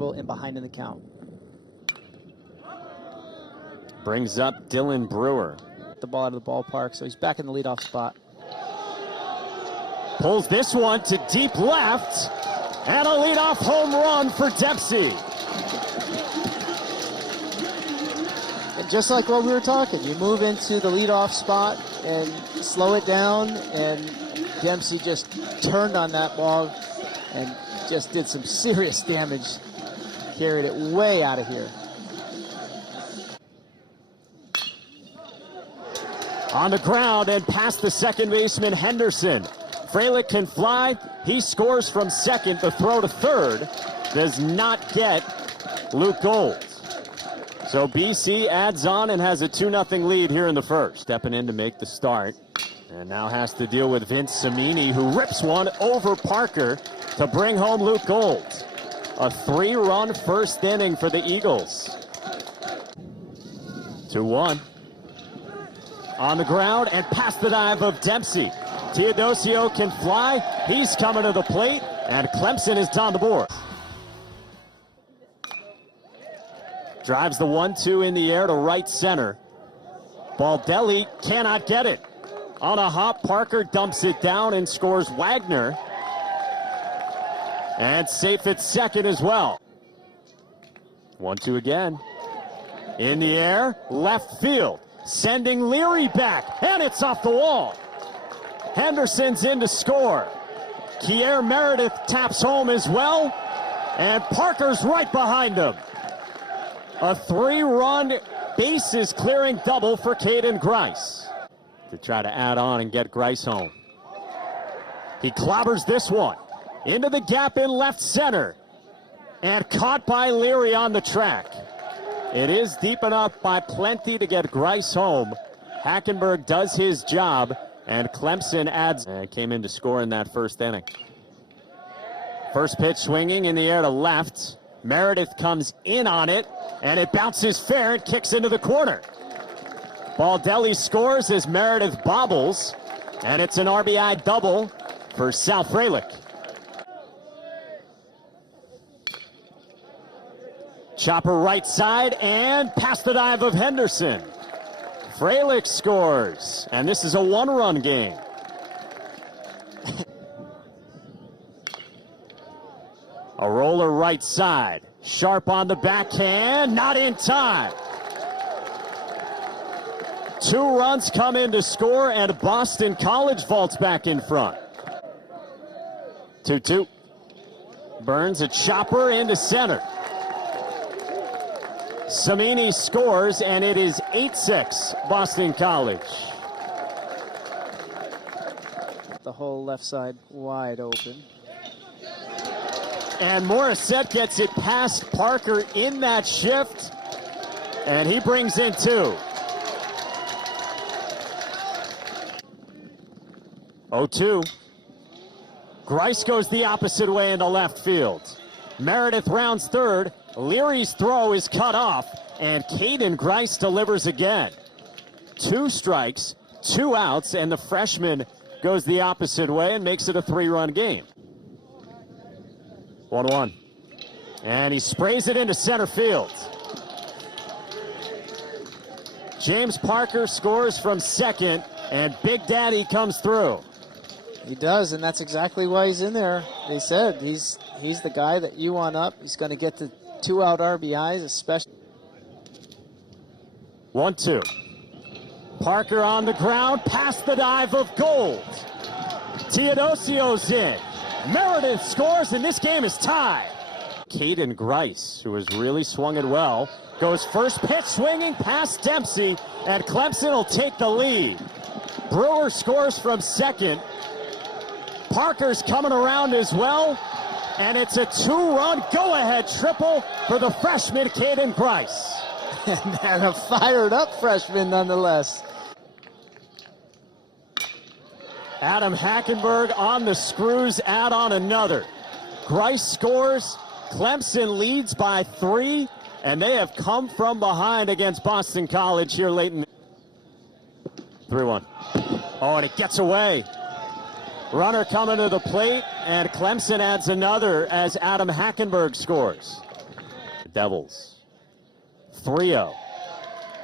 And behind in the count. Brings up Dylan Brewer. The ball out of the ballpark, so he's back in the leadoff spot. Pulls this one to deep left, and a leadoff home run for Dempsey. And just like what we were talking, you move into the leadoff spot and slow it down, and Dempsey just turned on that ball and just did some serious damage. Carried it way out of here. On the ground and past the second baseman Henderson. Frelick can fly. He scores from second. The throw to third does not get Luke Gold. So BC adds on and has a 2-0 lead here in the first. Stepping in to make the start. And now has to deal with Vince Cimini, who rips one over Parker to bring home Luke Gold. A 3-run first inning for the Eagles. 2-1. On the ground and past the dive of Dempsey. Teodosio can fly. He's coming to the plate, and Clemson is on the board. Drives the 1-2 in the air to right center. Baldelli cannot get it. On a hop, Parker dumps it down and scores Wagner. And safe at second as well. 1-2 again. In the air, left field. Sending Leary back, and it's off the wall. Henderson's in to score. Kier Meredith taps home as well, and Parker's right behind him. A 3-run bases clearing double for Caden Grice to try to add on and get Grice home. He clobbers this one into the gap in left center, and caught by Leary on the track. It is deep enough by plenty to get Grice home. Hackenberg does his job, and Clemson adds and came in to score in that first inning. First pitch swinging in the air to left. Meredith comes in on it, and it bounces fair and kicks into the corner. Baldelli scores as Meredith bobbles, and it's an RBI double for Sal Frelick. Chopper right side and past the dive of Henderson. Frelick scores, and this is a 1-run game. A roller right side. Sharp on the backhand, not in time. 2 runs come in to score, and Boston College vaults back in front. 2-2. Burns a chopper into center. Cimini scores, and it is 8-6 Boston College. The whole left side wide open. And Morissette gets it past Parker in that shift, and he brings in 2. 0-2. Grice goes the opposite way into left field. Meredith rounds third. Leary's throw is cut off, and Caden Grice delivers again. 2 strikes, 2 outs, and the freshman goes the opposite way and makes it a 3-run game. 1-1. And he sprays it into center field. James Parker scores from second, and Big Daddy comes through. He does, and that's exactly why he's in there. They said he's the guy that you want up. He's going to get the 2-out RBIs, especially. 1-2. Parker on the ground, past the dive of Gold. Teodosio's in. Meredith scores, and this game is tied. Caden Grice, who has really swung it well, goes first pitch swinging past Dempsey, and Clemson will take the lead. Brewer scores from second. Parker's coming around as well, and it's a 2-run go-ahead triple for the freshman Caden Grice. And a fired-up freshman nonetheless. Adam Hackenberg on the screws, add on another. Grice scores. Clemson leads by 3, and they have come from behind against Boston College here late in. 3-1. Oh, and it gets away. Runner coming to the plate, and Clemson adds another as Adam Hackenberg scores. Devils. 3-0.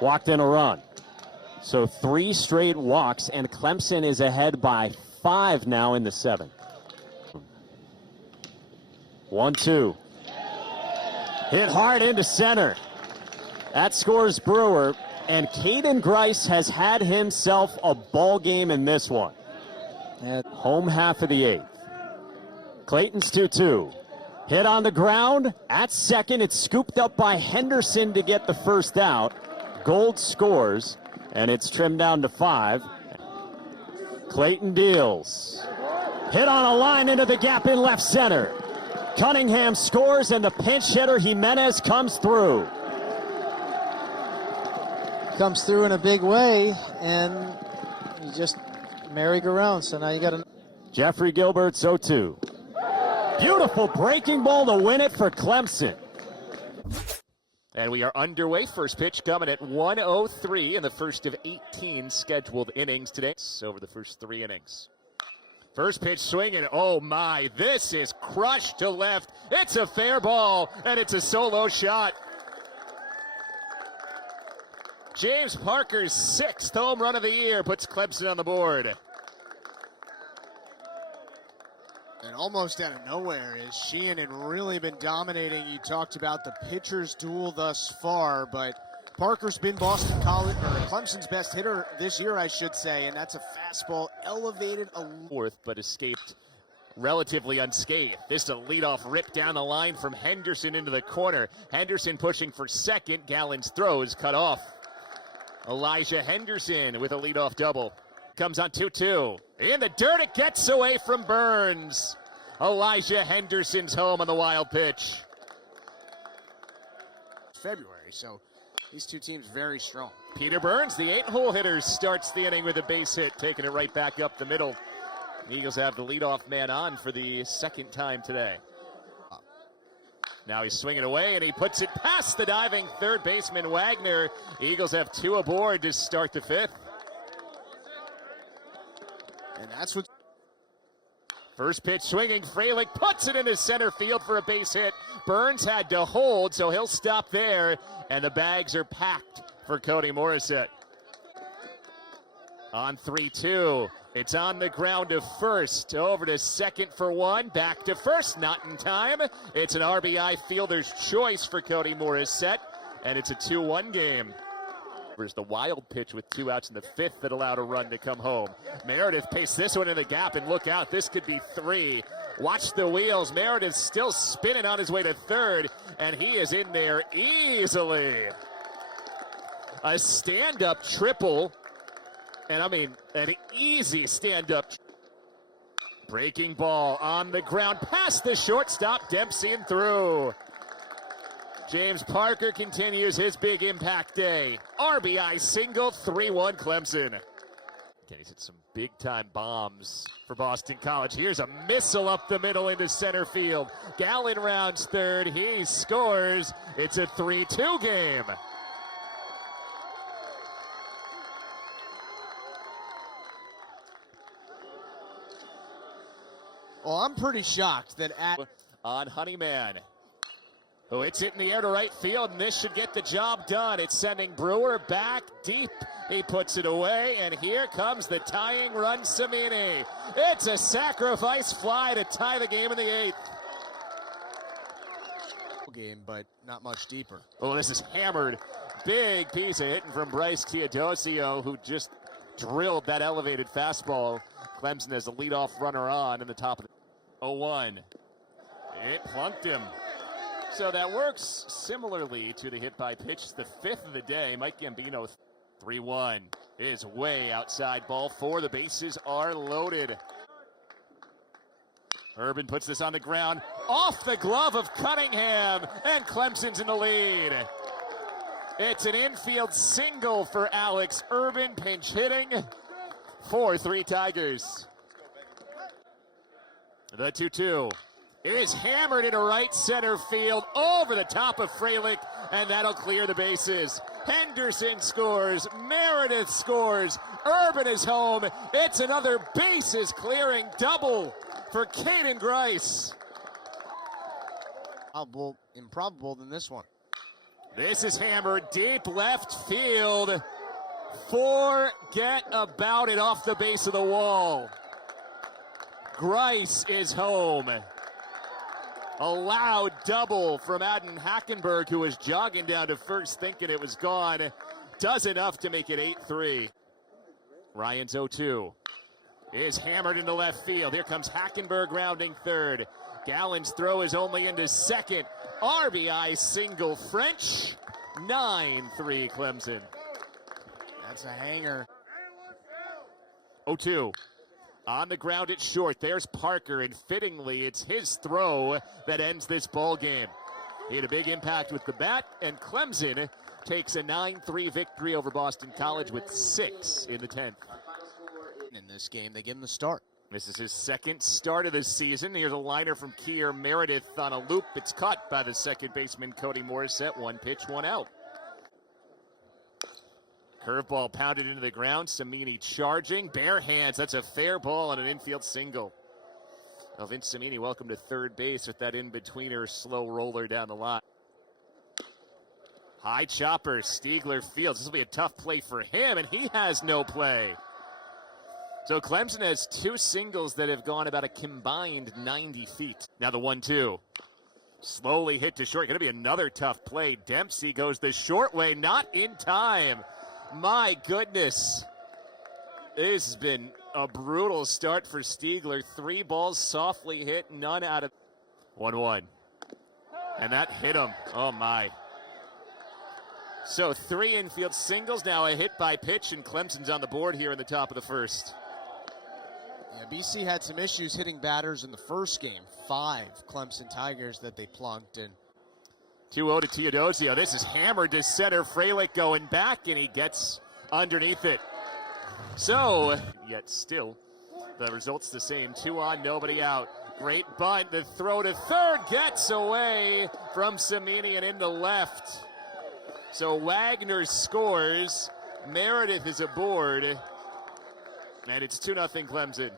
Walked in a run. So 3 straight walks, and Clemson is ahead by 5 now in the 7th. 1-2. Hit hard into center. That scores Brewer, and Caden Grice has had himself a ball game in this one. At home half of the 8th. Clayton's 2-2. Hit on the ground. At second, it's scooped up by Henderson to get the first out. Gold scores, and it's trimmed down to 5. Clayton deals. Hit on a line into the gap in left center. Cunningham scores, and the pinch hitter Jimenez comes through. Comes through in a big way, and you just merry-go-round. So now you got a Jeffrey Gilbert's 0-2. Beautiful breaking ball to win it for Clemson. And we are underway. First pitch coming at 1:03 in the first of 18 scheduled innings today. It's over the first 3 innings. First pitch swinging. Oh my, this is crushed to left. It's a fair ball, and it's a solo shot. James Parker's 6th home run of the year puts Clemson on the board. And almost out of nowhere, as Sheehan had really been dominating. You talked about the pitcher's duel thus far, but Parker's been Boston College, or Clemson's best hitter this year, I should say, and that's a fastball elevated a Fourth, but escaped relatively unscathed. This is a leadoff rip down the line from Henderson into the corner. Henderson pushing for second. Gallen's throw is cut off. Elijah Henderson with a leadoff double. Comes on 2-2. In the dirt, it gets away from Burns. Elijah Henderson's home on the wild pitch. February, so these two teams very strong. Peter Burns, the 8-hole hitter, starts the inning with a base hit, taking it right back up the middle. The Eagles have the leadoff man on for the 2nd time today. Now he's swinging away, and he puts it past the diving third baseman Wagner. The Eagles have 2 aboard to start the 5th. And that's what... First pitch swinging, Fralick puts it into center field for a base hit. Burns had to hold, so he'll stop there, and the bags are packed for Cody Morissette. On 3-2, it's on the ground to first, over to second for 1, back to first, not in time. It's an RBI fielder's choice for Cody Morissette, and it's a 2-1 game. There's the wild pitch with 2 outs in the 5th that allowed a run to come home. Meredith pastes this one in the gap, and look out, this could be 3. Watch the wheels. Meredith still spinning on his way to third, and he is in there easily. A stand-up triple, and I mean an easy stand-up. Breaking ball on the ground past the shortstop, Dempsey and through. James Parker continues his big impact day. RBI single, 3-1 Clemson. Okay, he's hit some big-time bombs for Boston College. Here's a missile up the middle into center field. Gallen rounds third. He scores. It's a 3-2 game. Well, I'm pretty shocked that On Honeyman. Oh, it's hit in the air to right field, and this should get the job done. It's sending Brewer back deep. He puts it away, and here comes the tying run, Samini. It's a sacrifice fly to tie the game in the 8th. game, but not much deeper. Oh, this is hammered. Big piece of hitting from Bryce Teodosio, who just drilled that elevated fastball. Clemson has the leadoff runner on in the top of the 0-1. It plunked him. So that works similarly to the hit by pitch. The 5th of the day. Mike Gambino, 3-1 is way outside. Ball 4. The bases are loaded. Urban puts this on the ground. Off the glove of Cunningham. And Clemson's in the lead. It's an infield single for Alex Urban. Pinch hitting. 4-3 Tigers. The 2-2. It is hammered into right center field over the top of Fralick, and that'll clear the bases. Henderson scores. Meredith scores. Urban is home. It's another bases clearing double for Caden Grice. Improbable than this one. This is hammered deep left field. Forget about it, off the base of the wall. Grice is home. A loud double from Adden Hackenberg, who was jogging down to first thinking it was gone. Does enough to make it 8-3. Ryan's 0-2 is hammered into left field. Here comes Hackenberg rounding third. Gallen's throw is only into second. RBI single French. 9-3 Clemson. That's a hanger. 0-2. On the ground at short. There's Parker, and fittingly, it's his throw that ends this ball game. He had a big impact with the bat, and Clemson takes a 9-3 victory over Boston College with 6 in the 10th. In this game, they give him the start. This is his second start of the season. Here's a liner from Keir Meredith on a loop. It's caught by the second baseman, Cody Morissette. 1 pitch, 1 out. Curveball pounded into the ground. Cimini charging. Bare hands. That's a fair ball on an infield single. Now Vince Cimini, welcome to third base with that in-betweener slow roller down the line. High chopper. Stiegler fields. This will be a tough play for him, and he has no play. So Clemson has 2 singles that have gone about a combined 90 feet. Now the 1-2. Slowly hit to short. Going to be another tough play. Dempsey goes the short way. Not in time. My goodness. This has been a brutal start for Stiegler. 3 balls softly hit. None out of 1-1. And that hit him. Oh, my. So 3 infield singles. Now a hit by pitch, and Clemson's on the board here in the top of the first. Yeah, BC had some issues hitting batters in the first game. 5 Clemson Tigers that they plunked in. 2-0 to Teodosio. This is hammered to center. Freilich going back, and he gets underneath it. So, yet still, the result's the same. 2 on, nobody out. Great bunt. The throw to third gets away from Cimini and into left. So Wagner scores. Meredith is aboard. And it's 2-0 Clemson.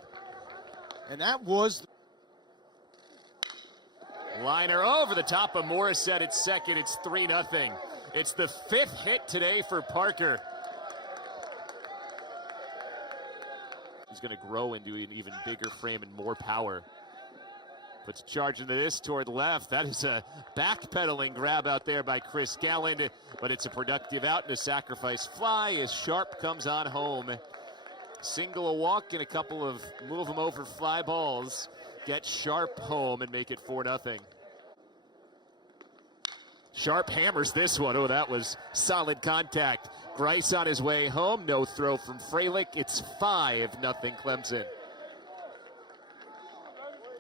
And that was... Liner over the top of Morissette at second. It's 3-0. It's the 5th hit today for Parker. He's going to grow into an even bigger frame and more power. Puts a charge into this toward left. That is a backpedaling grab out there by Chris Gallen, but it's a productive out and a sacrifice fly as Sharp comes on home. Single, a walk, and a couple of move them over fly balls. Get Sharp home and make it 4-0. Sharp hammers this one. Oh, that was solid contact. Grice on his way home. No throw from Freilich. It's 5-0 Clemson.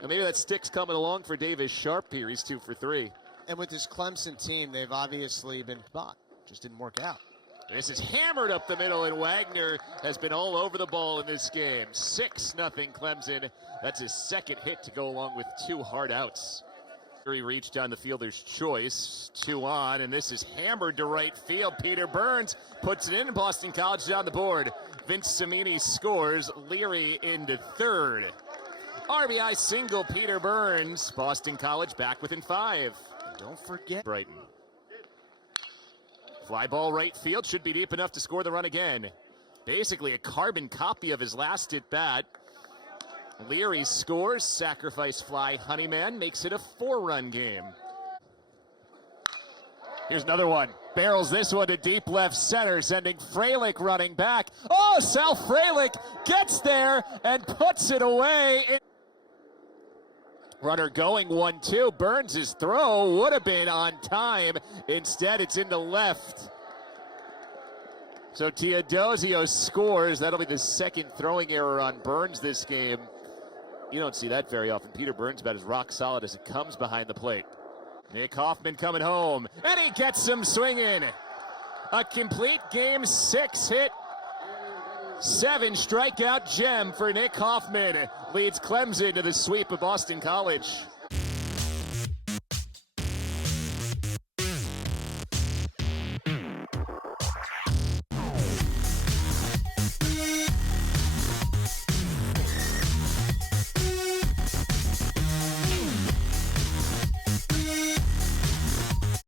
And maybe that stick's coming along for Davis Sharp here. He's 2 for 3. And with this Clemson team, they've obviously been spot. Just didn't work out. This is hammered up the middle, and Wagner has been all over the ball in this game. 6-0 Clemson. That's his second hit to go along with 2 hard outs. He reached on the fielder's choice. 2 on, and this is hammered to right field. Peter Burns puts it in. Boston College is on the board. Vince Cimini scores. Leary into third. RBI single, Peter Burns. Boston College back within 5. And don't forget Brighton. Fly ball right field, should be deep enough to score the run again. Basically a carbon copy of his last at bat. Leary scores, sacrifice fly. Honeyman makes it a 4-run game. Here's another one. Barrels this one to deep left center, sending Freilich running back. Oh, Sal Freilich gets there and puts it away. Runner going 1-2. Burns' throw would have been on time. Instead, it's into left. So Teodosio scores. That'll be the second throwing error on Burns this game. You don't see that very often. Peter Burns about as rock solid as it comes behind the plate. Nick Hoffman coming home, and he gets him swinging. A complete game 6 hit. 7 strikeout gem for Nick Hoffman. Leads Clemson to the sweep of Boston College.